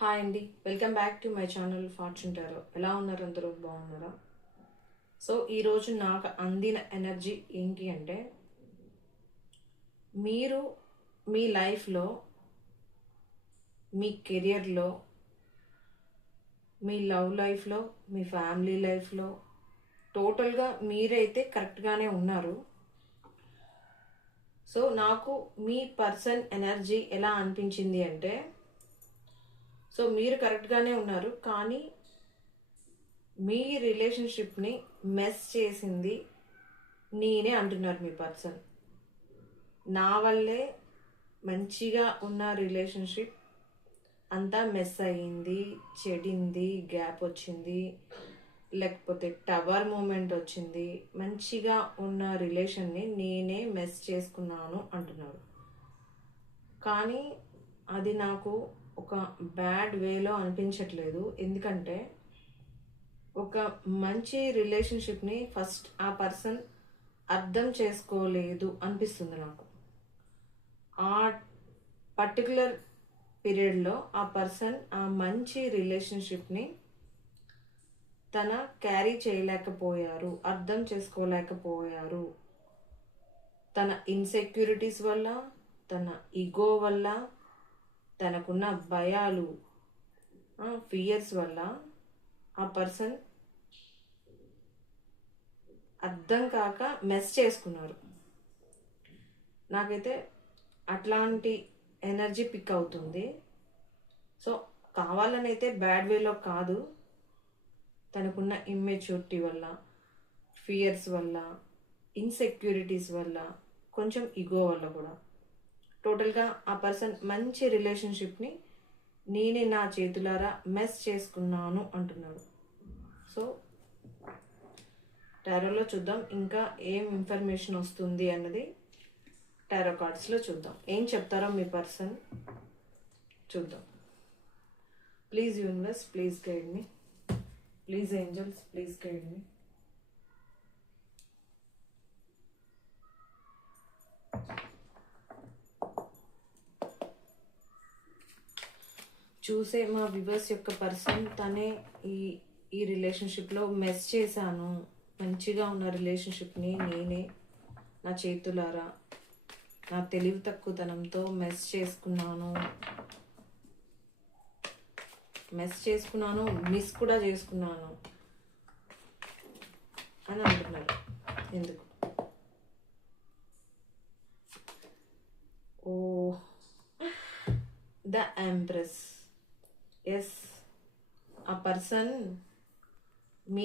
Hi అండి, welcome back to my channel fortune tarot. ఎలా ఉన్నారు? అందరూ బాగున్నారా? సో ఈరోజు నాకు అందిన ఎనర్జీ ఏంటి అంటే, మీరు మీ లైఫ్లో, మీ కెరియర్లో, మీ లవ్ లైఫ్లో, మీ ఫ్యామిలీ లైఫ్లో టోటల్గా మీరైతే కరెక్ట్గానే ఉన్నారు. సో నాకు మీ పర్సన్ ఎనర్జీ ఎలా అనిపించింది అంటే, సో మీరు కరెక్ట్గానే ఉన్నారు, కానీ మీ రిలేషన్షిప్ని మెస్ చేసింది నేనే అంటున్నారు మీ పర్సన్. నా వల్లే మంచిగా ఉన్న రిలేషన్షిప్ అంతా మెస్ అయ్యింది, చెడింది, గ్యాప్ వచ్చింది, లేకపోతే టవర్ మూమెంట్ వచ్చింది. మంచిగా ఉన్న రిలేషన్ని నేనే మెస్ చేసుకున్నాను అంటున్నారు. కానీ అది నాకు ఒక బ్యాడ్ వేలో అనిపించట్లేదు. ఎందుకంటే ఒక మంచి రిలేషన్షిప్ని ఫస్ట్ ఆ పర్సన్ అర్థం చేసుకోలేదు అనిపిస్తుంది నాకు. ఆ పర్టికులర్ పీరియడ్లో ఆ పర్సన్ ఆ మంచి రిలేషన్షిప్ని తన క్యారీ చేయలేకపోయారు, అర్థం చేసుకోలేకపోయారు. తన ఇన్సెక్యూరిటీస్ వల్ల, తన ఈగో వల్ల, తనకున్న భయాలు, ఫియర్స్ వల్ల ఆ పర్సన్ అర్థం కాక మెస్ చేసుకున్నారు. నాకైతే అట్లాంటి ఎనర్జీ పిక్ అవుతుంది. సో కావాలని అయితే బ్యాడ్ వేలో కాదు, తనకున్న ఇమ్మెచ్యూరిటీ వల్ల, ఫియర్స్ వల్ల, ఇన్సెక్యూరిటీస్ వల్ల, కొంచెం ఈగో వల్ల కూడా టోటల్గా ఆ పర్సన్ మంచి రిలేషన్షిప్ని నేనే నా చేతులారా మెస్ చేసుకున్నాను అంటున్నాడు. సో టారోలో చూద్దాం ఇంకా ఏం ఇన్ఫర్మేషన్ వస్తుంది అన్నది. టారో కార్డ్స్లో చూద్దాం ఏం చెప్తారో మీ పర్సన్. చూద్దాం. Please universe, please guide me. Please angels, please guide me. చూసే మా వివర్స్ యొక్క పర్సన్ తనే ఈ ఈ రిలేషన్షిప్లో మెస్ చేశాను, మంచిగా ఉన్న రిలేషన్షిప్ని నేనే నా చేతులారా నా తెలివి తక్కువతనంతో మెస్ చేసుకున్నాను, మిస్ కూడా చేసుకున్నాను అని అంటున్నారు. ఎందుకు? ఓ, ద ఎంప్రెస్. ఎస్, ఆ పర్సన్ మీ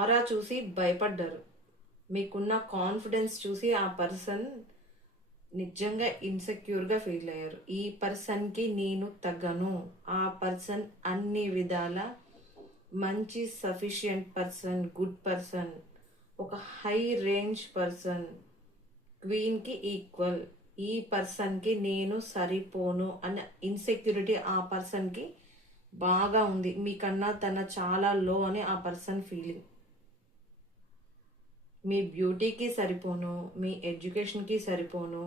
ఆరా చూసి భయపడ్డారు. మీకున్న కాన్ఫిడెన్స్ చూసి ఆ పర్సన్ నిజంగా ఇన్సెక్యూర్గా ఫీల్ అయ్యారు. ఈ పర్సన్కి నేను తగ్గను, ఆ పర్సన్ అన్ని విధాల మంచి సఫిషియంట్ పర్సన్, గుడ్ పర్సన్, ఒక హై రేంజ్ పర్సన్, క్వీన్కి ఈక్వల్, ఈ పర్సన్కి నేను సరిపోను అన్న ఇన్సెక్యూరిటీ ఆ పర్సన్కి బాగా ఉంది. మీకన్నా తన చాలా లో అని ఆ పర్సన్ ఫీలింగ్. మీ బ్యూటీకి సరిపోను, మీ ఎడ్యుకేషన్కి సరిపోను,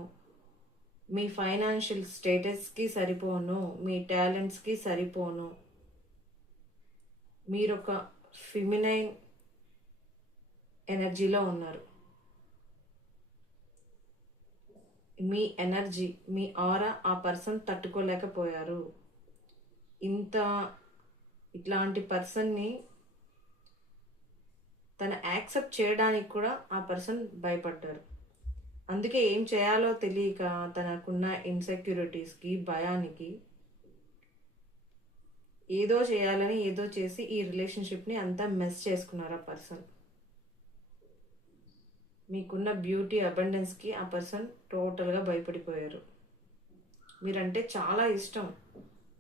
మీ ఫైనాన్షియల్ స్టేటస్కి సరిపోను, మీ టాలెంట్స్కి సరిపోను. మీరు ఒక ఫిమినైన్ ఎనర్జీలో ఉన్నారు. మీ ఎనర్జీ, మీ ఆరా ఆ పర్సన్ తట్టుకోలేకపోయారు. ఇట్లాంటి పర్సన్ని తను యాక్సెప్ట్ చేయడానికి కూడా ఆ పర్సన్ భయపడ్డారు. అందుకే ఏం చేయాలో తెలియక తనకున్న ఇన్సెక్యూరిటీస్కి, భయానికి ఏదో చేయాలని ఏదో చేసి ఈ రిలేషన్షిప్ని అంతా మెస్ చేసుకున్నారు ఆ పర్సన్. మీకున్న బ్యూటీ అబండెన్స్కి ఆ పర్సన్ టోటల్గా భయపడిపోయారు. మీరంటే చాలా ఇష్టం,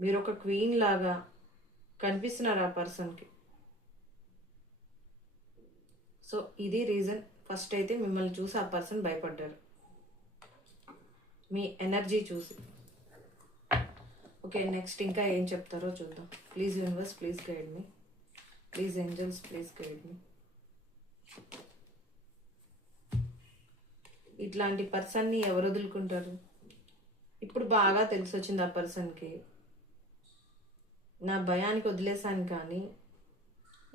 మీరు ఒక క్వీన్ లాగా కనిపిస్తున్నారు ఆ పర్సన్కి. సో ఇది రీజన్. ఫస్ట్ అయితే మిమ్మల్ని చూసి ఆ పర్సన్ భయపడ్డారు, మీ ఎనర్జీ చూసి. ఓకే, నెక్స్ట్ ఇంకా ఏం చెప్తారో చూద్దాం. Please universe, please guide me. Please angels, please guide me. ఇట్లాంటి పర్సన్ని ఎవరు వదులుకుంటారు? ఇప్పుడు బాగా తెలిసి వచ్చింది ఆ పర్సన్కి. నా భయానికి వదిలేశాను, కానీ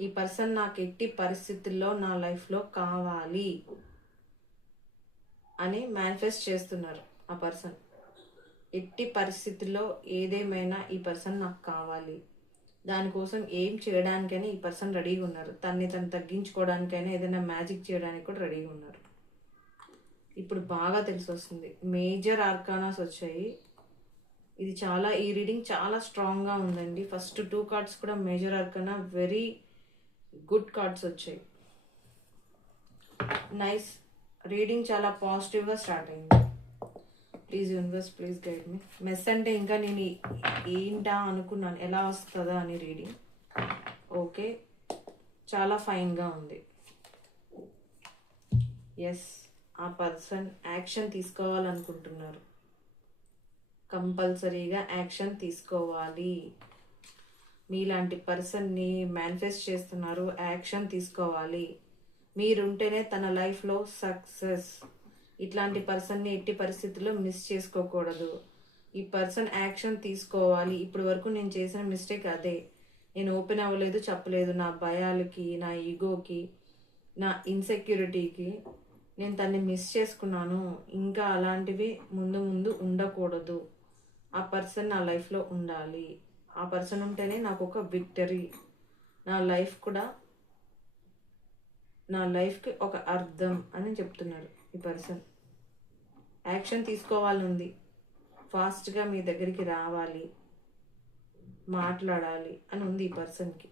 ఈ పర్సన్ నాకు ఎట్టి పరిస్థితుల్లో నా లైఫ్లో కావాలి అని మేనిఫెస్ట్ చేస్తున్నారు ఆ పర్సన్. ఎట్టి పరిస్థితుల్లో ఏదేమైనా ఈ పర్సన్ నాకు కావాలి, దానికోసం ఏం చేయడానికైనా ఈ పర్సన్ రెడీగా ఉన్నారు. తను తగ్గించుకోవడానికైనా ఏదైనా మ్యాజిక్ చేయడానికి కూడా రెడీగా ఉన్నారు. ఇప్పుడు బాగా తెలిసి వస్తుంది. మేజర్ ఆర్కానాస్ వచ్చాయి. ఇది ఈ రీడింగ్ చాలా స్ట్రాంగ్గా ఉందండి. ఫస్ట్ 2 కార్డ్స్ కూడా major arcana, very good cards వచ్చాయి. నైస్ రీడింగ్, చాలా పాజిటివ్గా స్టార్ట్ అయింది. Please universe, please guide me. Mess అంటే ఇంకా నేను ఏంటా అనుకున్నాను, ఎలా వస్తుందా అని రీడింగ్. ఓకే, చాలా ఫైన్గా ఉంది. ఎస్, ఆ పర్సన్ యాక్షన్ తీసుకోవాలనుకుంటున్నారు. కంపల్సరీగా యాక్షన్ తీసుకోవాలి. మీలాంటి పర్సన్ని మేనిఫెస్ట్ చేస్తున్నారు, యాక్షన్ తీసుకోవాలి. మీరుంటేనే తన లైఫ్లో సక్సెస్. ఇట్లాంటి పర్సన్ని ఎట్టి పరిస్థితుల్లో మిస్ చేసుకోకూడదు. ఈ పర్సన్ యాక్షన్ తీసుకోవాలి. ఇప్పటి వరకు నేను చేసిన మిస్టేక్ అదే. నేను ఓపెన్ అవ్వలేదు, చెప్పలేదు. నా భయాలకి, నా ఈగోకి, నా ఇన్సెక్యూరిటీకి నేను తన్ని మిస్ చేసుకున్నాను. ఇంకా అలాంటివి ముందు ముందు ఉండకూడదు. ఆ పర్సన్ నా లైఫ్లో ఉండాలి. ఆ పర్సన్ ఉంటేనే నాకు ఒక విక్టరీ. నా లైఫ్కి ఒక అర్థం అని చెప్తున్నారు ఈ పర్సన్. యాక్షన్ తీసుకోవాలని ఉంది. ఫాస్ట్గా మీ దగ్గరికి రావాలి, మాట్లాడాలి అని ఉంది ఈ పర్సన్కి.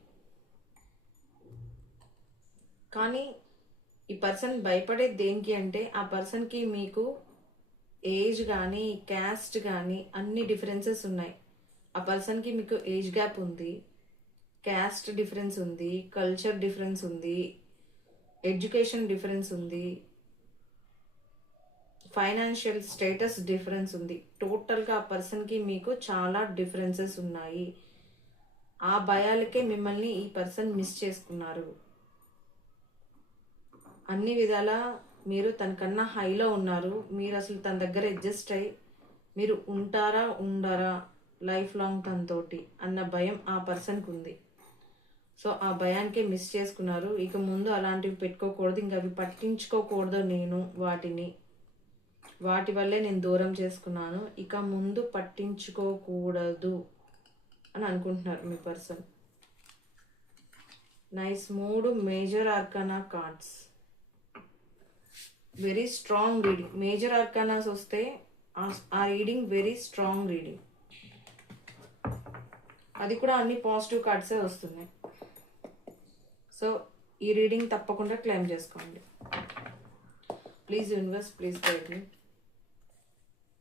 కానీ ఈ పర్సన్ భయపడేది దేనికి అంటే, ఆ పర్సన్కి మీకు ఏజ్ కానీ క్యాస్ట్ కానీ అన్ని డిఫరెన్సెస్ ఉన్నాయి. ఆ పర్సన్కి మీకు ఏజ్ గ్యాప్ ఉంది, క్యాస్ట్ డిఫరెన్స్ ఉంది, కల్చర్ డిఫరెన్స్ ఉంది, ఎడ్యుకేషన్ డిఫరెన్స్ ఉంది, ఫైనాన్షియల్ స్టేటస్ డిఫరెన్స్ ఉంది. టోటల్గా ఆ పర్సన్కి మీకు చాలా డిఫరెన్సెస్ ఉన్నాయి. ఆ భయాలకే మిమ్మల్ని ఈ పర్సన్ మిస్ చేసుకున్నారు. అన్ని విధాలా మీరు తనకన్నా హైలో ఉన్నారు. మీరు అసలు తన దగ్గర అడ్జస్ట్ అయ్యి మీరు ఉంటారా ఉండరా లైఫ్ లాంగ్ తనతోటి అన్న భయం ఆ పర్సన్కి ఉంది. సో ఆ భయానికే మిస్ చేసుకున్నారు. ఇక ముందు అలాంటివి పెట్టుకోకూడదు, ఇంకా అవి పట్టించుకోకూడదు. నేను వాటి వల్లే నేను దూరం చేసుకున్నాను, ఇక ముందు పట్టించుకోకూడదు అని అనుకుంటున్నారు మీ person. Nice, 3 major arcana cards. Very strong reading. Major arcanas వస్తే ఆ రీడింగ్ వెరీ స్ట్రాంగ్ రీడింగ్. అది కూడా అన్ని పాజిటివ్ కార్డ్సే వస్తున్నాయి. సో ఈ రీడింగ్ తప్పకుండా క్లెయిమ్ చేసుకోండి. Please universe, please guide me.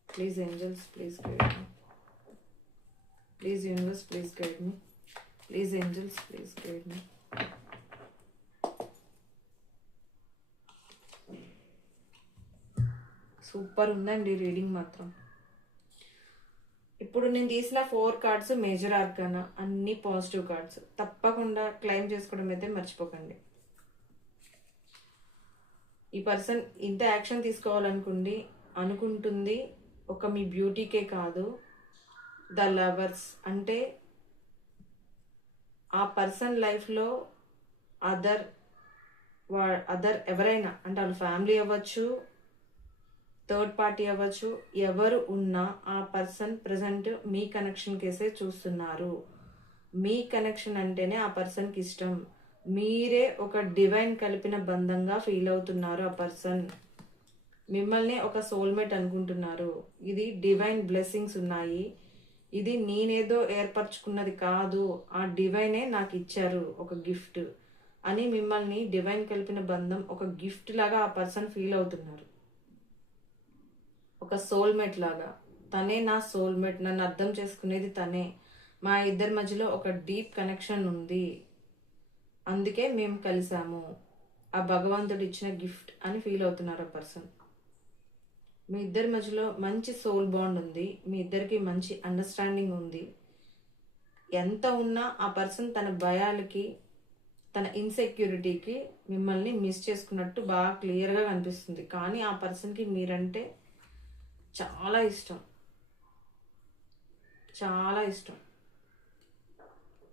Please angels, please guide me. Please universe, please guide me. Please angels, please guide me. Super ఉందండి రీడింగ్ మాత్రం. ఇప్పుడు నేను తీసిన 4 కార్డ్స్ మేజర్ ఆర్కానా, అన్ని పాజిటివ్ కార్డ్స్. తప్పకుండా క్లెయిమ్ చేసుకోవడం అయితే మర్చిపోకండి. ఈ పర్సన్ ఇంత యాక్షన్ అనుకుంటుంది ఒక మీ బ్యూటీకే కాదు, ద లవర్స్ అంటే ఆ పర్సన్ లైఫ్లో అదర్ ఎవరైనా అంటే వాళ్ళ ఫ్యామిలీ అవ్వచ్చు, థర్డ్ పార్టీ అవ్వచ్చు, ఎవరు ఉన్నా ఆ పర్సన్ ప్రజెంట్ మీ కనెక్షన్ కేసే చూస్తున్నారు. మీ కనెక్షన్ అంటేనే ఆ పర్సన్కి ఇష్టం. మీరే ఒక డివైన్ కలిపిన బంధంగా ఫీల్ అవుతున్నారు. ఆ పర్సన్ మిమ్మల్ని ఒక సోల్మేట్ అనుకుంటున్నారు. ఇది డివైన్ బ్లెస్సింగ్స్ ఉన్నాయి. ఇది నేనేదో ఏర్పరచుకున్నది కాదు, ఆ డివైనే నాకు ఇచ్చారు ఒక గిఫ్ట్ అని మిమ్మల్ని డివైన్ కలిపిన బంధం ఒక గిఫ్ట్ లాగా ఆ పర్సన్ ఫీల్ అవుతున్నారు. ఒక సోల్మేట్ లాగా. తనే నా సోల్మేట్, నన్ను అర్థం చేసుకునేది తనే, మా ఇద్దరి మధ్యలో ఒక డీప్ కనెక్షన్ ఉంది, అందుకే మేము కలిసాము, ఆ భగవంతుడు ఇచ్చిన గిఫ్ట్ అని ఫీల్ అవుతున్నారు ఆ పర్సన్. మీ ఇద్దరి మధ్యలో మంచి సోల్ బాండ్ ఉంది, మీ ఇద్దరికి మంచి అండర్స్టాండింగ్ ఉంది. ఎంత ఉన్నా ఆ పర్సన్ తన భయాలకి, తన ఇన్సెక్యూరిటీకి మిమ్మల్ని మిస్ చేసుకున్నట్టు బాగా క్లియర్గా కనిపిస్తుంది. కానీ ఆ పర్సన్కి మీరంటే చాలా ఇష్టం, చాలా ఇష్టం.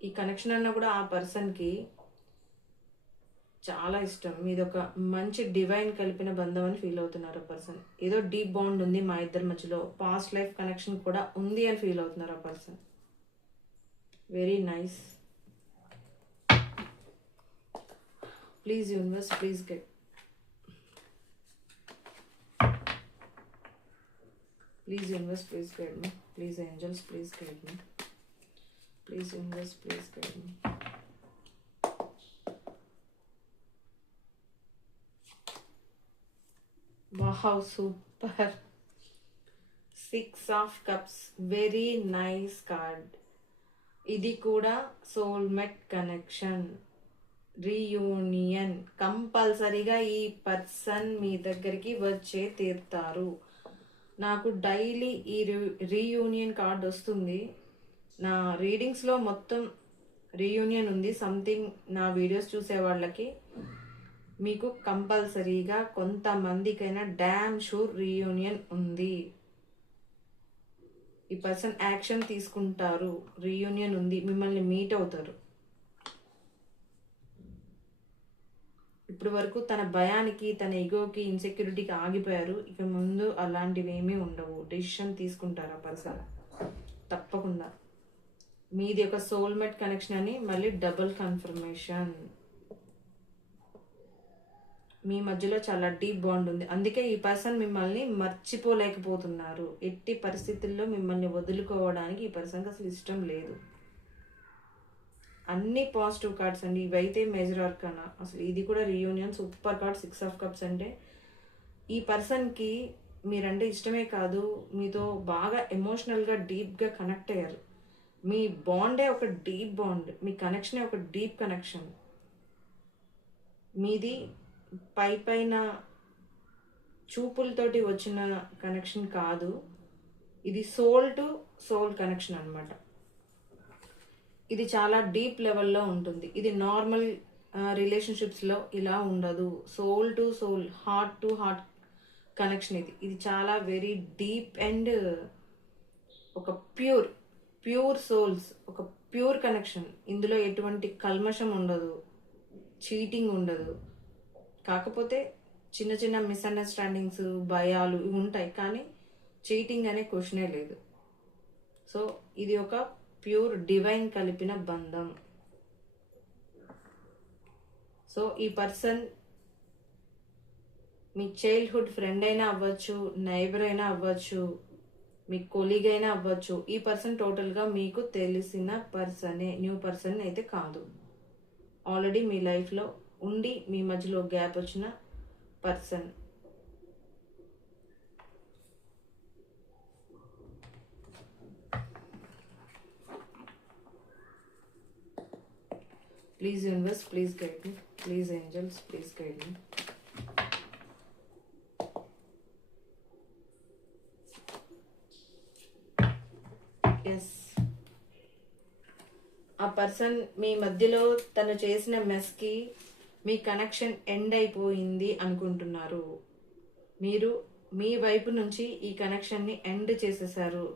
ఈ కనెక్షన్ అన్న కూడా ఆ పర్సన్కి చాలా ఇష్టం. మీది ఒక మంచి డివైన్ కలిపిన బంధం అని ఫీల్ అవుతున్నారు ఆ పర్సన్. ఏదో డీప్ బాండ్ ఉంది మా ఇద్దరి మధ్యలో, పాస్ట్ లైఫ్ కనెక్షన్ కూడా ఉంది అని ఫీల్ అవుతున్నారు ఆ person. Very nice. Please universe, please guide. Please universe, please guide me. Please angels, please guide me. Please universe, please guide me. Wow, super. 6 of Cups. Very nice card. ఇది కూడా soulmate connection, reunion. కంపల్సరీగా ఈ person మీ దగ్గరికి వచ్చే తీరుతారు. నాకు daily ఈ reunion card వస్తుంది. నా రీడింగ్స్లో మొత్తం రీయూనియన్ ఉంది. సంథింగ్ నా వీడియోస్ చూసే వాళ్ళకి మీకు కంపల్సరీగా కొంతమందికైనా డ్యామ్ షూర్ రీయూనియన్ ఉంది. ఈ పర్సన్ యాక్షన్ తీసుకుంటారు, రీయూనియన్ ఉంది, మిమ్మల్ని మీట్ అవుతారు. ఇప్పుడు వరకు తన భయానికి, తన ఈగోకి, ఇన్సెక్యూరిటీకి ఆగిపోయారు. ఇక ముందు అలాంటివి ఏమీ ఉండవు. డెసిషన్ తీసుకుంటారు ఆ పర్సన్ తప్పకుండా. మీది ఒక సోల్మేట్ కనెక్షన్ అని మళ్ళీ డబుల్ కన్ఫర్మేషన్. మీ మధ్యలో చాలా డీప్ బాండ్ ఉంది. అందుకే ఈ పర్సన్ మిమ్మల్ని మర్చిపోలేకపోతున్నారు. ఎట్టి పరిస్థితుల్లో మిమ్మల్ని వదులుకోవడానికి ఈ పర్సన్కి అసలు ఇష్టం లేదు. అన్ని పాజిటివ్ కార్డ్స్ అండి ఇవైతే. మేజర్ ఆర్కానా, అసలు ఇది కూడా reunion super card. 6 of Cups అంటే ఈ పర్సన్కి మీరంటే ఇష్టమే కాదు, మీతో బాగా ఎమోషనల్గా డీప్గా కనెక్ట్ అయ్యారు. మీ బాండే ఒక డీప్ బాండ్, మీ కనెక్షనే ఒక డీప్ కనెక్షన్. మీది పైన చూపులతోటి వచ్చిన కనెక్షన్ కాదు, ఇది సోల్ టు సోల్ కనెక్షన్ అన్నమాట. ఇది చాలా డీప్ లెవెల్లో ఉంటుంది. ఇది నార్మల్ రిలేషన్షిప్స్లో ఇలా ఉండదు. Soul to soul, heart to heart connection ఇది. ఇది చాలా వెరీ డీప్ అండ్ ఒక ప్యూర్ సోల్స్, ఒక ప్యూర్ కనెక్షన్. ఇందులో ఎటువంటి కల్మషం ఉండదు, చీటింగ్ ఉండదు. కాకపోతే చిన్న చిన్న మిస్అండర్స్టాండింగ్స్, భయాలు ఇవి ఉంటాయి, కానీ చీటింగ్ అనే క్వశ్చనే లేదు. సో ఇది ఒక ప్యూర్ డివైన్ కలిపిన బంధం. సో ఈ పర్సన్ మీ చైల్డ్హుడ్ ఫ్రెండ్ అయినా అవ్వచ్చు, నైబర్ అయినా అవ్వచ్చు, మీ కొలీగ్ అయినా అవ్వచ్చు. ఈ పర్సన్ టోటల్గా మీకు తెలిసిన పర్సనే, న్యూ పర్సన్ అయితే కాదు. ఆల్రెడీ మీ లైఫ్లో ఉండి మీ మధ్యలో గ్యాప్ వచ్చిన person. Please universe, please guide me. Please angels, please guide me. Yes. ఆ పర్సన్ మీ మధ్యలో తను చేసిన మెస్కి మీ కనెక్షన్ ఎండ్ అయిపోయింది అనుకుంటున్నారు. మీరు మీ వైపు నుంచి ఈ కనెక్షన్ని ఎండ్ చేసేసారు.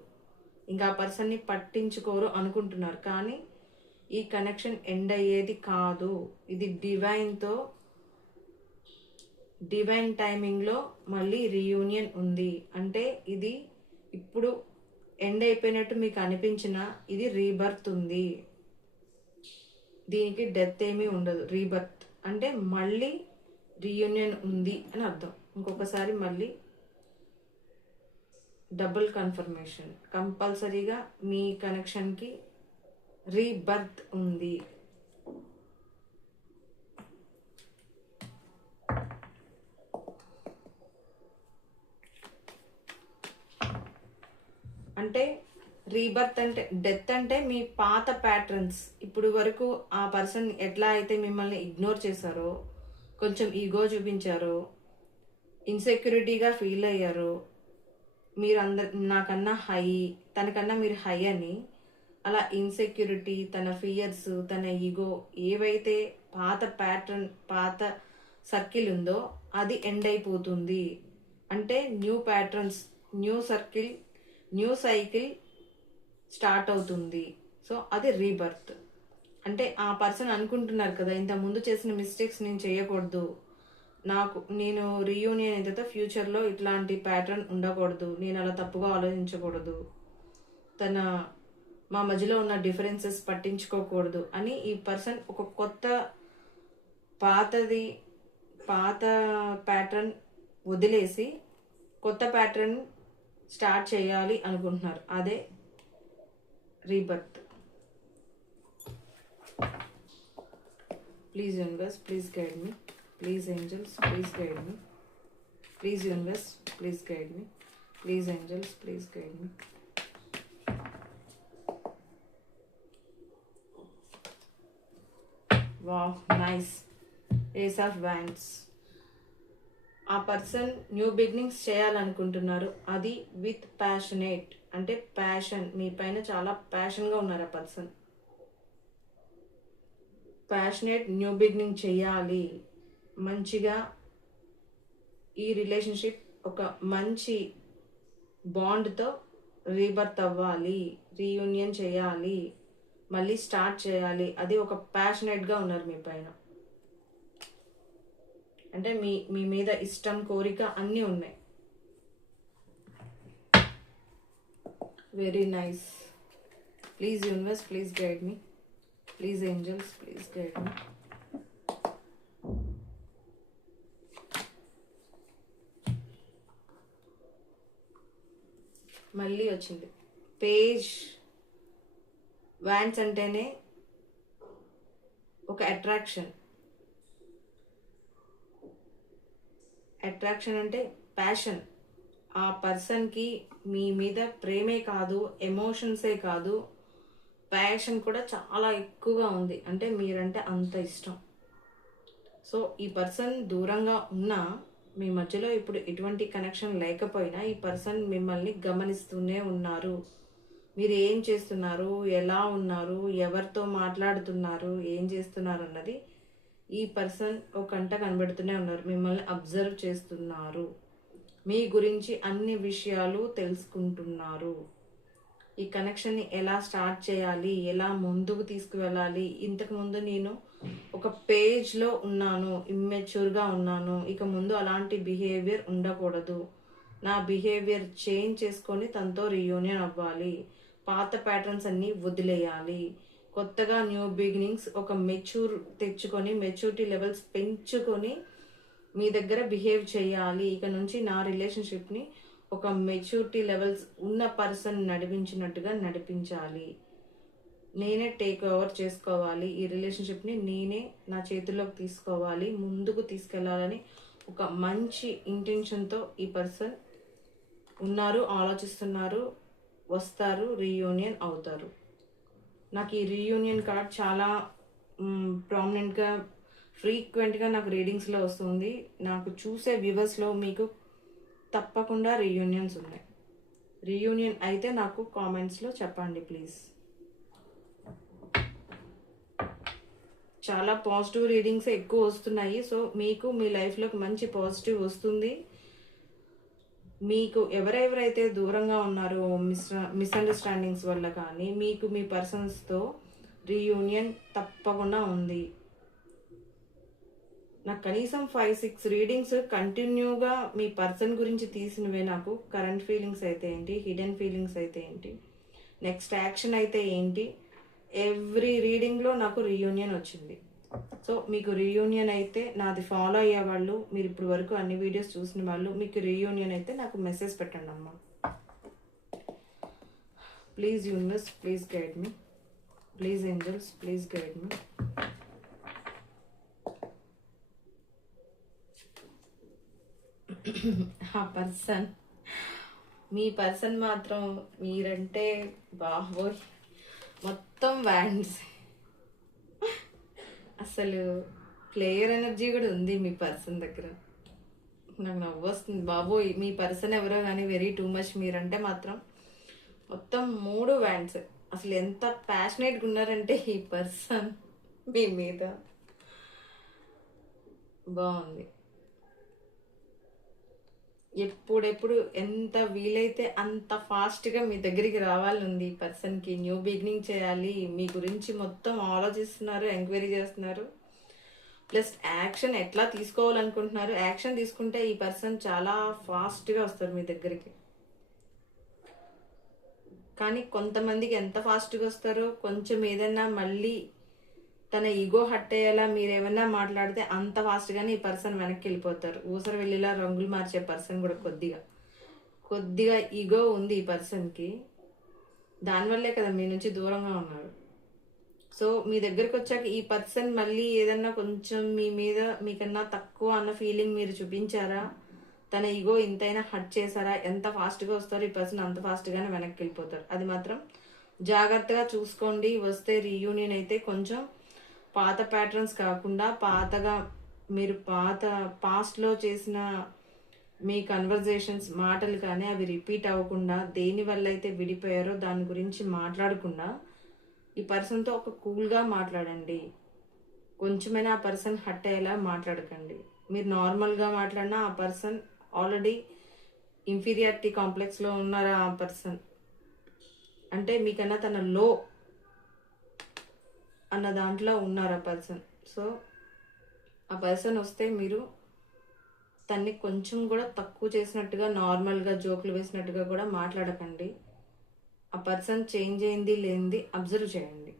ఇంకా ఆ పర్సన్ని పట్టించుకోరు అనుకుంటున్నారు. కానీ ఈ కనెక్షన్ ఎండ్ అయ్యేది కాదు. ఇది డివైన్తో, డివైన్ టైమింగ్లో మళ్ళీ రీయూనియన్ ఉంది. అంటే ఇది ఇప్పుడు ఎండ్ అయిపోయినట్టు మీకు అనిపించిన ఇది రీబర్త్ ఉంది. దీనికి డెత్ ఏమీ ఉండదు. రీబర్త్ అంటే మళ్ళీ రీయూనియన్ ఉంది అని అర్థం. ఇంకొకసారి మళ్ళీ డబుల్ కన్ఫర్మేషన్. కంపల్సరీగా మీ కనెక్షన్కి రీబర్త్ ఉంది. అంటే రీబర్త్ అంటే డెత్ అంటే మీ పాత ప్యాటర్న్స్. ఇప్పుడు వరకు ఆ పర్సన్ ఎట్లా అయితే మిమ్మల్ని ఇగ్నోర్ చేశారో, కొంచెం ఈగో చూపించారో, ఇన్సెక్యూరిటీగా ఫీల్ అయ్యారో, మీరు నాకన్నా హై, తనకన్నా మీరు హై అని, అలా ఇన్సెక్యూరిటీ, తన ఫియర్స్, తన ఈగో, ఏవైతే పాత ప్యాటర్న్, పాత సర్కిల్ ఉందో అది ఎండ్ అయిపోతుంది. అంటే new patterns, new circle, new cycle start అవుతుంది. సో అది రీబర్త్. అంటే ఆ పర్సన్ అనుకుంటున్నారు కదా, ఇంత ముందు చేసిన మిస్టేక్స్ నేను చేయకూడదు, నేను రీయూనియన్ అయిన తర్వాత ఫ్యూచర్లో ఇట్లాంటి ప్యాటర్న్ ఉండకూడదు, నేను అలా తప్పుగా ఆలోచించకూడదు, తన మా మధ్యలో ఉన్న డిఫరెన్సెస్ పట్టించుకోకూడదు అని ఈ పర్సన్ ఒక కొత్త పాతది పాత ప్యాటర్న్ వదిలేసి కొత్త ప్యాటర్న్ స్టార్ట్ చేయాలి అనుకుంటున్నారు. అదే rebirth. Please universe, please guide me. Please angels, please guide me. Please universe, please guide me. Please angels, please guide me. Wow, nice. Ace of wands. ఆ పర్సన్ న్యూ బిగినింగ్స్ చేయాలనుకుంటున్నారు, అది with passionate. అంటే passion, మీ పైన చాలా ప్యాషన్గా ఉన్నారు ఆ person. Passionate new beginning చేయాలి, మంచిగా ఈ రిలేషన్షిప్ ఒక మంచి బాండ్తో రీబర్త్ అవ్వాలి, రీయూనియన్ చేయాలి, మళ్ళీ స్టార్ట్ చేయాలి, అది ఒక ప్యాషనేట్గా ఉన్నారు మీ పైన. అంటే మీ మీద ఇష్టం, కోరిక అన్నీ ఉన్నాయి. Very nice. Please universe, please guide me. Please angels, please guide me. మళ్ళీ వచ్చింది పేజ్. వ్యాండ్స్ అంటేనే ఒక అట్రాక్షన్. అట్రాక్షన్ అంటే ప్యాషన్. ఆ పర్సన్కి మీ మీద ప్రేమే కాదు, ఎమోషన్సే కాదు, ప్యాషన్ కూడా చాలా ఎక్కువగా ఉంది. అంటే మీరంటే అంత ఇష్టం. సో ఈ పర్సన్ దూరంగా ఉన్నా, మీ మధ్యలో ఇప్పుడు ఎటువంటి కనెక్షన్ లేకపోయినా ఈ పర్సన్ మిమ్మల్ని గమనిస్తూనే ఉన్నారు. మీరు ఏం చేస్తున్నారు, ఎలా ఉన్నారు, ఎవరితో మాట్లాడుతున్నారు, ఏం చేస్తున్నారు అన్నది ఈ పర్సన్ ఒక కంట కనబడుతూనే ఉన్నారు. మిమ్మల్ని అబ్జర్వ్ చేస్తున్నారు, మీ గురించి అన్ని విషయాలు తెలుసుకుంటున్నారు. ఈ కనెక్షన్ని ఎలా స్టార్ట్ చేయాలి, ఎలా ముందుకు తీసుకువెళ్ళాలి. ఇంతకుముందు నేను ఒక పేజ్లో ఉన్నాను, ఇమ్మెచ్యూర్గా ఉన్నాను, ఇక ముందు అలాంటి బిహేవియర్ ఉండకూడదు, నా బిహేవియర్ చేంజ్ చేసుకొని తనతో రీయూనియన్ అవ్వాలి, పాత ప్యాటర్న్స్ అన్నీ వదిలేయాలి, కొత్తగా న్యూ బిగినింగ్స్, ఒక మెచ్యూర్ తెచ్చుకొని, మెచ్యూరిటీ లెవెల్స్ పెంచుకొని మీ దగ్గర బిహేవ్ చేయాలి. ఇక నుంచి నా రిలేషన్షిప్ని ఒక మెచ్యూరిటీ లెవెల్స్ ఉన్న పర్సన్ నడిపించినట్టుగా నడిపించాలి, నేనే టేక్ ఓవర్ చేసుకోవాలి, ఈ రిలేషన్షిప్ని నేనే నా చేతుల్లోకి తీసుకోవాలి, ముందుకు తీసుకెళ్లాలని ఒక మంచి ఇంటెన్షన్తో ఈ పర్సన్ ఉన్నారు, ఆలోచిస్తున్నారు, వస్తారు, రీయూనియన్ అవుతారు. నాకు ఈ రీయూనియన్ కార్డ్ చాలా ప్రామినెంట్గా, ఫ్రీక్వెంట్గా నాకు రీడింగ్స్లో వస్తుంది. నాకు చూసే వ్యూవర్స్లో మీకు తప్పకుండా రీయూనియన్స్ ఉన్నాయి. రీయూనియన్ అయితే నాకు కామెంట్స్లో చెప్పండి ప్లీజ్. చాలా పాజిటివ్ రీడింగ్స్ ఎక్కువ వస్తున్నాయి. సో మీకు మీ లైఫ్లోకి మంచి పాజిటివ్ వస్తుంది. మీకు ఎవరెవరైతే దూరంగా ఉన్నారో మిస్అండర్స్టాండింగ్స్ వల్ల కానీ, మీకు మీ పర్సన్స్తో రీయూనియన్ తప్పకుండా ఉంది. నాకు కనీసం 5-6 రీడింగ్స్ కంటిన్యూగా మీ పర్సన్ గురించి తీసినవే. నాకు కరెంట్ ఫీలింగ్స్ అయితే ఏంటి, హిడెన్ ఫీలింగ్స్ అయితే ఏంటి, నెక్స్ట్ యాక్షన్ అయితే ఏంటి, ఎవ్రీ రీడింగ్లో నాకు రీయూనియన్ వచ్చింది. సో మీకు రీయూనియన్ అయితే, నాది ఫాలో అయ్యే వాళ్ళు, మీరు ఇప్పుడు వరకు అన్ని వీడియోస్ చూసిన వాళ్ళు, మీకు రీయూనియన్ అయితే నాకు మెసేజ్ పెట్టండి అమ్మా. Please universe, please guide me. Please angels, please guide me. ఆ పర్సన్, మీ పర్సన్ మాత్రం మీరంటే బాబోయ్ మొత్తం వ్యాండ్స్. అసలు ప్లేయర్ ఎనర్జీ కూడా ఉంది మీ పర్సన్ దగ్గర. నాకు నవ్వు వస్తుంది బాబోయ్. మీ పర్సన్ ఎవరో కానీ వెరీ టూ మచ్. మీరంటే మాత్రం మొత్తం 3 వ్యాండ్స్. అసలు ఎంత ప్యాషనేట్గా ఉన్నారంటే ఈ పర్సన్ మీ మీద. బాగుంది. ఎప్పుడెప్పుడు ఎంత వీలైతే అంత ఫాస్ట్గా మీ దగ్గరికి రావాలని ఈ పర్సన్కి. న్యూ బిగినింగ్ చేయాలి, మీ గురించి మొత్తం ఆలోచిస్తున్నారు, ఎంక్వైరీ చేస్తున్నారు. ప్లస్ యాక్షన్ ఎట్లా తీసుకోవాలనుకుంటున్నారు. యాక్షన్ తీసుకుంటే ఈ పర్సన్ చాలా ఫాస్ట్గా వస్తారు మీ దగ్గరికి. కానీ కొంతమందికి ఎంత ఫాస్ట్గా వస్తారో, కొంచెం ఏదైనా మళ్ళీ తన ఈగో హట్ అయ్యేలా మీరు ఏమన్నా మాట్లాడితే అంత ఫాస్ట్గానే ఈ పర్సన్ వెనక్కి వెళ్ళిపోతారు. ఊసర వెళ్ళేలా రంగులు మార్చే పర్సన్ కూడా కొద్దిగా ఈగో ఉంది ఈ పర్సన్కి. దానివల్లే కదా మీ నుంచి దూరంగా ఉన్నారు. సో మీ దగ్గరకు వచ్చాక ఈ పర్సన్ మళ్ళీ ఏదన్నా కొంచెం మీ మీద మీకన్నా తక్కువ అన్న ఫీలింగ్ మీరు చూపించారా, తన ఈగో ఇంతైనా హట్ చేశారా, ఎంత ఫాస్ట్గా వస్తారో ఈ పర్సన్ అంత ఫాస్ట్గానే వెనక్కి వెళ్ళిపోతారు. అది మాత్రం జాగ్రత్తగా చూసుకోండి. వస్తే రీయూనియన్ అయితే కొంచెం పాత ప్యాటర్న్స్ కాకుండా పాతగా మీరు పాస్ట్లో చేసిన మీ కన్వర్జేషన్స్ మాటలు కానీ అవి రిపీట్ అవ్వకుండా, దేని వల్ల అయితే విడిపోయారో దాని గురించి మాట్లాడకుండా ఈ పర్సన్తో ఒక కూల్గా మాట్లాడండి. కొంచెమైనా ఆ పర్సన్ హట్ అయ్యేలా మాట్లాడకండి. మీరు నార్మల్గా మాట్లాడినా ఆ పర్సన్ ఆల్రెడీ ఇన్ఫీరియారిటీ కాంప్లెక్స్లో ఉన్నారా ఆ పర్సన్, అంటే మీకన్నా తన లో అన్న దాంట్లో ఉన్నారు ఆ పర్సన్. సో ఆ పర్సన్ వస్తే మీరు తన్ని కొంచెం కూడా తక్కువ చేసినట్టుగా, నార్మల్గా జోకులు వేసినట్టుగా కూడా మాట్లాడకండి. ఆ పర్సన్ చేంజ్ అయింది లేనిది అబ్జర్వ్ చేయండి.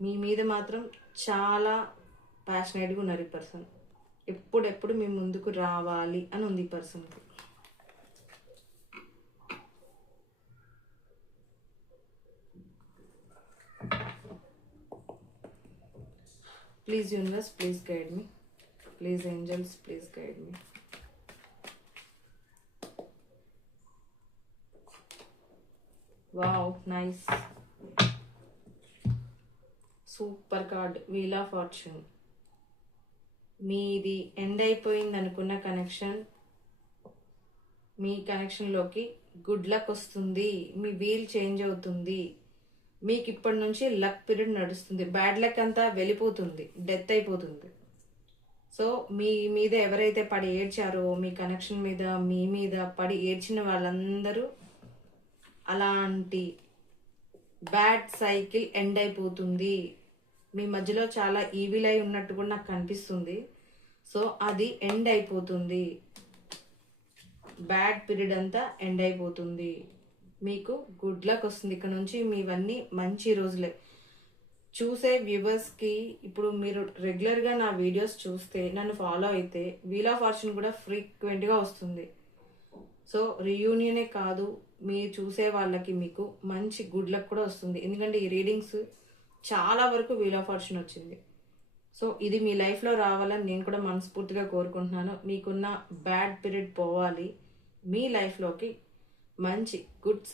మీ మీద మాత్రం చాలా ప్యాషనేట్గా ఉన్నారు ఈ పర్సన్. ఎప్పుడెప్పుడు మీ ముందుకు రావాలి అని ఉంది ఈ పర్సన్కి. Please universe, please guide me. Please angels, please guide me. Wow, nice, super card, wheel of fortune. మీది ఎండ్ అయిపోయింది అనుకున్న కనెక్షన్, మీ కనెక్షన్లోకి గుడ్ లక్ వస్తుంది. మీ వీల్ చేంజ్ అవుతుంది. మీకు ఇప్పటి నుంచి లక్ పీరియడ్ నడుస్తుంది. బ్యాడ్ లక్ అంతా వెళ్ళిపోతుంది, డెత్ అయిపోతుంది. సో మీ మీద ఎవరైతే పడి ఏడ్చారో, మీ కనెక్షన్ మీద మీ మీద పడి ఏడ్చిన వాళ్ళందరూ అలాంటి బ్యాడ్ సైకిల్ ఎండ్ అయిపోతుంది. మీ మధ్యలో చాలా ఈవిల్ అయి ఉన్నట్టు కూడా నాకు కనిపిస్తుంది. సో అది ఎండ్ అయిపోతుంది. బ్యాడ్ పీరియడ్ అంతా ఎండ్ అయిపోతుంది. మీకు గుడ్ లక్ వస్తుంది. ఇక్కడ నుంచి మీవన్నీ మంచి రోజులే. చూసే వ్యూవర్స్కి ఇప్పుడు మీరు రెగ్యులర్గా నా వీడియోస్ చూస్తే, నన్ను ఫాలో అయితే వీల్ ఆఫ్ ఫార్చ్యూన్ కూడా ఫ్రీక్వెంట్గా వస్తుంది. సో రీయూనియనే కాదు, మీరు చూసే వాళ్ళకి మీకు మంచి గుడ్ లక్ కూడా వస్తుంది. ఎందుకంటే ఈ రీడింగ్స్ చాలా వరకు వీల్ ఆఫ్ ఫార్చ్యూన్ వచ్చింది. సో ఇది మీ లైఫ్లో రావాలని నేను కూడా మనస్ఫూర్తిగా కోరుకుంటున్నాను. మీకున్న బ్యాడ్ పీరియడ్ పోవాలి, మీ లైఫ్లోకి మంచి గుడ్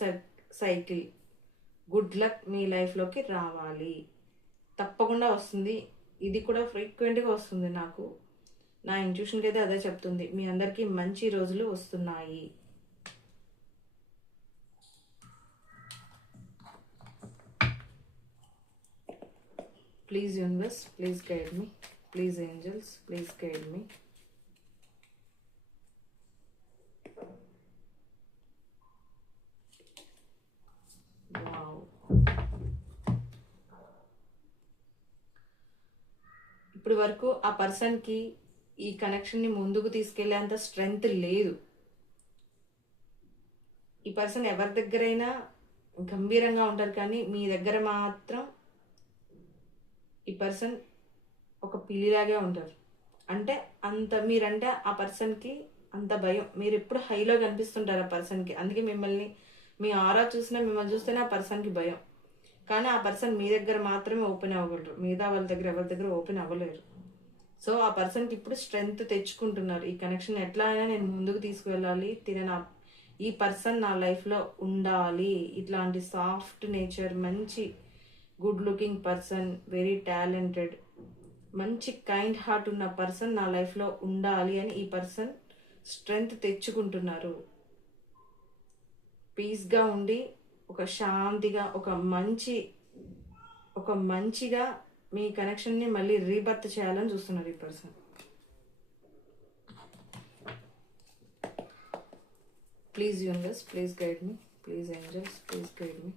సైకిల్, గుడ్ లక్ మీ లైఫ్లోకి రావాలి. తప్పకుండా వస్తుంది. ఇది కూడా ఫ్రీక్వెంట్గా వస్తుంది. నాకు నా ఇంట్యూషన్కి అయితే అదే చెప్తుంది. మీ అందరికీ మంచి రోజులు వస్తున్నాయి. Please universe, please guide me. Please angels, please guide me. ఇప్పటి వరకు ఆ పర్సన్కి ఈ కనెక్షన్ని ముందుకు తీసుకెళ్లేంత స్ట్రెంగ్త్ లేదు. ఈ పర్సన్ ఎవరి దగ్గరైనా గంభీరంగా ఉంటారు, కానీ మీ దగ్గర మాత్రం ఈ పర్సన్ ఒక పిల్లిలాగే ఉంటారు. అంటే అంత మీరంటే ఆ పర్సన్కి అంత భయం. మీరు ఎప్పుడు హైలో కనిపిస్తుంటారు ఆ పర్సన్కి. అందుకే మిమ్మల్ని, మీ ఆరా చూసినా, మిమ్మల్ని చూస్తేనే ఆ పర్సన్కి భయం. కానీ ఆ పర్సన్ మీ దగ్గర మాత్రమే ఓపెన్ అవ్వగలరు, మిగతా వాళ్ళ దగ్గర ఎవరి దగ్గర ఓపెన్ అవ్వలేరు. సో ఆ పర్సన్కి ఇప్పుడు స్ట్రెంగ్త్ తెచ్చుకుంటున్నారు. ఈ కనెక్షన్ ఎట్లా అయినా నేను ముందుకు తీసుకువెళ్ళాలి, ఈ పర్సన్ నా లైఫ్లో ఉండాలి. ఇట్లాంటి సాఫ్ట్ నేచర్, మంచి good looking person, very talented, మంచి కైండ్ హార్ట్ ఉన్న పర్సన్ నా లైఫ్లో ఉండాలి అని ఈ పర్సన్ స్ట్రెంగ్త్ తెచ్చుకుంటున్నారు. పీస్గా ఉండి, ఒక శాంతిగా, ఒక మంచిగా మీ కనెక్షన్ని మళ్ళీ రీబర్త్ చేయాలని చూస్తున్నారు ఈ person. Please universe, please guide me. Please angels, please guide me.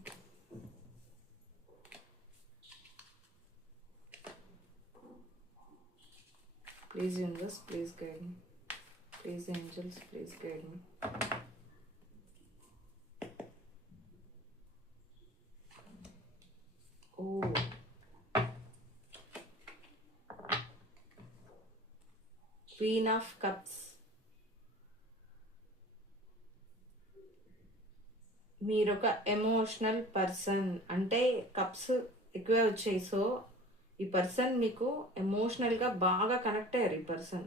Please universe, please guide me. Please angels, please guide me. Oh, Queen of Cups. మీరొక ఎమోషనల్ పర్సన్. అంటే కప్స్ ఎక్కువే వచ్చాయి. సో ఈ పర్సన్ మీకు ఎమోషనల్గా బాగా కనెక్ట్ అయ్యారు. ఈ పర్సన్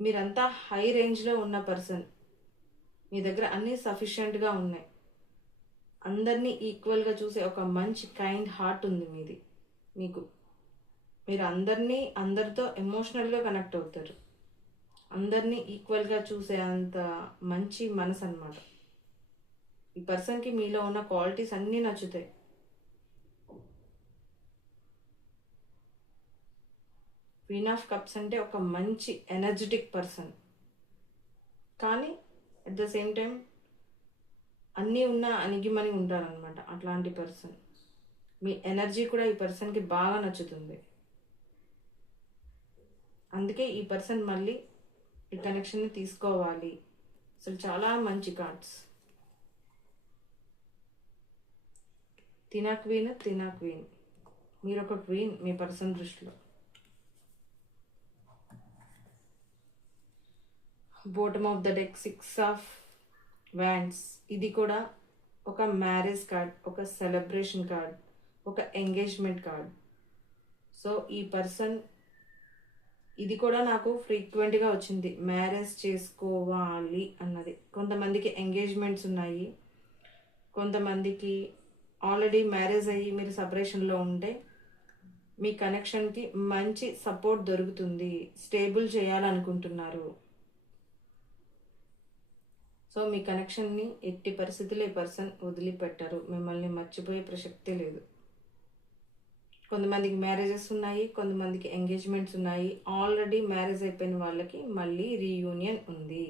మీరంతా హై రేంజ్లో ఉన్న పర్సన్. మీ దగ్గర అన్నీ సఫిషియెంట్గా ఉన్నాయి. అందరినీ ఈక్వల్గా చూసే ఒక మంచి కైండ్ హార్ట్ ఉంది మీది. మీరు అందరితో ఎమోషనల్గా కనెక్ట్ అవుతారు. అందరినీ ఈక్వల్గా చూసే అంత మంచి మనసు అన్నమాట. ఈ పర్సన్కి మీలో ఉన్న క్వాలిటీస్ అన్నీ నచ్చుతాయి. క్వీన్ ఆఫ్ కప్స్ అంటే ఒక మంచి ఎనర్జెటిక్ పర్సన్, కానీ అట్ ద సేమ్ టైం అన్నీ ఉన్న అణిగిమని ఉంటారనమాట. అట్లాంటి పర్సన్. మీ ఎనర్జీ కూడా ఈ పర్సన్కి బాగా నచ్చుతుంది. అందుకే ఈ పర్సన్ మళ్ళీ ఈ కనెక్షన్ని తీసుకోవాలి. అసలు చాలా మంచి కార్డ్స్. తినా క్వీన్. మీరు ఒక క్వీన్ మీ పర్సన్ దృష్టిలో. Bottom of the deck 6 of wands. ఇది కూడా ఒక మ్యారేజ్ కార్డ్, ఒక సెలబ్రేషన్ కార్డ్, ఒక ఎంగేజ్మెంట్ కార్డ్. సో ఈ పర్సన్, ఇది కూడా నాకు ఫ్రీక్వెంట్గా వచ్చింది, మ్యారేజ్ చేసుకోవాలి అన్నది. కొంతమందికి ఎంగేజ్మెంట్స్ ఉన్నాయి, కొంతమందికి ఆల్రెడీ మ్యారేజ్ అయ్యి మీరు సపరేషన్లో ఉంటే మీ కనెక్షన్కి మంచి సపోర్ట్ దొరుకుతుంది. స్టేబుల్ చేయాలనుకుంటున్నారు. సో మీ కనెక్షన్ని ఎట్టి పరిస్థితుల్లో ఈ పర్సన్ వదిలిపెట్టరు. మిమ్మల్ని మర్చిపోయే ప్రసక్తే లేదు. కొంతమందికి మ్యారేజెస్ ఉన్నాయి, కొంతమందికి ఎంగేజ్మెంట్స్ ఉన్నాయి. ఆల్రెడీ మ్యారేజ్ అయిపోయిన వాళ్ళకి మళ్ళీ రీయూనియన్ ఉంది.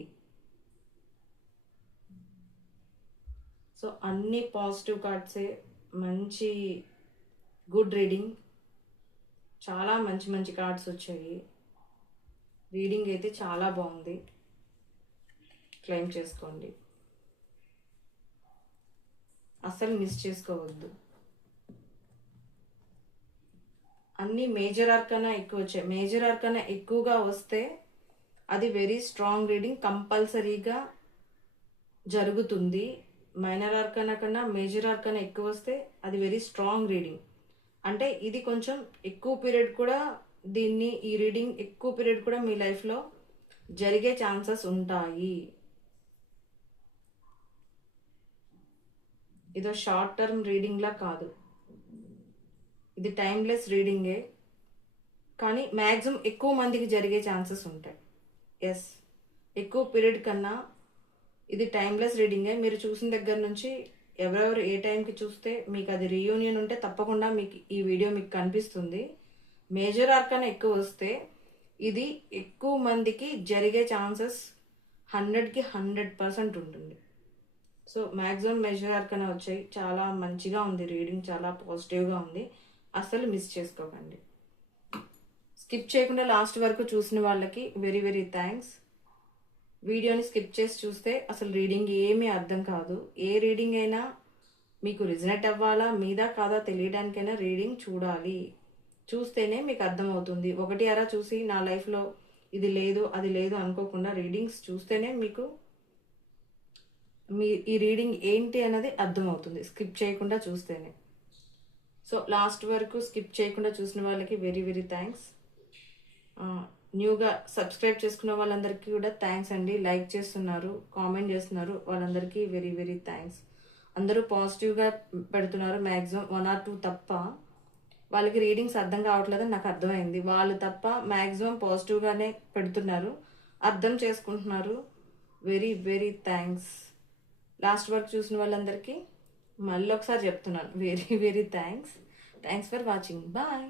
సో అన్ని పాజిటివ్ కార్డ్సే. మంచి గుడ్ రీడింగ్. చాలా మంచి మంచి కార్డ్స్ వచ్చాయి. రీడింగ్ అయితే చాలా బాగుంది. క్లెయిమ్ చేసుకోండి, అస్సలు మిస్ చేసుకోవద్దు. అన్ని మేజర్ ఆర్కనా ఎక్కువ వచ్చాయి. మేజర్ ఆర్కనా ఎక్కువగా వస్తే అది వెరీ స్ట్రాంగ్ రీడింగ్, కంపల్సరీగా జరుగుతుంది. మైనర్ ఆర్కనా కన్నా మేజర్ ఆర్కనా ఎక్కువ వస్తే అది వెరీ స్ట్రాంగ్ రీడింగ్. అంటే ఇది కొంచెం ఎక్కువ పీరియడ్ కూడా, ఈ రీడింగ్ ఎక్కువ పీరియడ్ కూడా మీ లైఫ్లో జరిగే ఛాన్సెస్ ఉంటాయి. ఇదో షార్ట్ టర్మ్ రీడింగ్లా కాదు, ఇది టైమ్లెస్ రీడింగే. కానీ మ్యాక్సిమం ఎక్కువ మందికి జరిగే ఛాన్సెస్ ఉంటాయి. ఎస్, ఎక్కువ పీరియడ్ కన్నా ఇది టైమ్లెస్ రీడింగే. మీరు చూసిన దగ్గర నుంచి ఎవరెవరు ఏ టైంకి చూస్తే మీకు అది రీయూనియన్ ఉంటే తప్పకుండా మీకు ఈ వీడియో మీకు కనిపిస్తుంది. మేజర్ ఆర్కనా ఎక్కువ వస్తే ఇది ఎక్కువ మందికి జరిగే ఛాన్సెస్ 100కి 100% ఉంటుంది. సో మ్యాక్సిమం మేజర్ ఆర్కనా వచ్చాయి. చాలా మంచిగా ఉంది రీడింగ్, చాలా పాజిటివ్గా ఉంది. అస్సలు మిస్ చేసుకోకండి. స్కిప్ చేయకుండా లాస్ట్ వరకు చూసిన వాళ్ళకి వెరీ వెరీ థ్యాంక్స్. వీడియోని స్కిప్ చేసి చూస్తే అసలు రీడింగ్ ఏమీ అర్థం కాదు. ఏ రీడింగ్ అయినా మీకు రిజనెట్ అవ్వాలా మీదా కాదా తెలియడానికైనా రీడింగ్ చూడాలి. చూస్తేనే మీకు అర్థమవుతుంది. ఒకటి అరా చూసి నా లైఫ్లో ఇది లేదు అది లేదు అనుకోకుండా రీడింగ్స్ చూస్తేనే మీకు ఈ రీడింగ్ ఏంటి అన్నది అర్థమవుతుంది, స్కిప్ చేయకుండా చూస్తేనే. సో లాస్ట్ వరకు స్కిప్ చేయకుండా చూసిన వాళ్ళకి వెరీ వెరీ థ్యాంక్స్. న్యూగా సబ్స్క్రైబ్ చేసుకున్న వాళ్ళందరికీ కూడా థ్యాంక్స్ అండి. లైక్ చేస్తున్నారు, కామెంట్ చేస్తున్నారు, వాళ్ళందరికీ వెరీ వెరీ థ్యాంక్స్. అందరూ పాజిటివ్గా పెడుతున్నారు. మ్యాక్సిమం 1 or 2 తప్ప. వాళ్ళకి రీడింగ్స్ అర్థం కావట్లేదని నాకు అర్థమైంది. వాళ్ళు తప్ప మ్యాక్సిమం పాజిటివ్గానే పెడుతున్నారు, అర్థం చేసుకుంటున్నారు. Very very thanks. లాస్ట్ వరకు చూసిన వాళ్ళందరికీ మళ్ళీ ఒకసారి చెప్తున్నాను, very very thanks. Thanks for watching. Bye.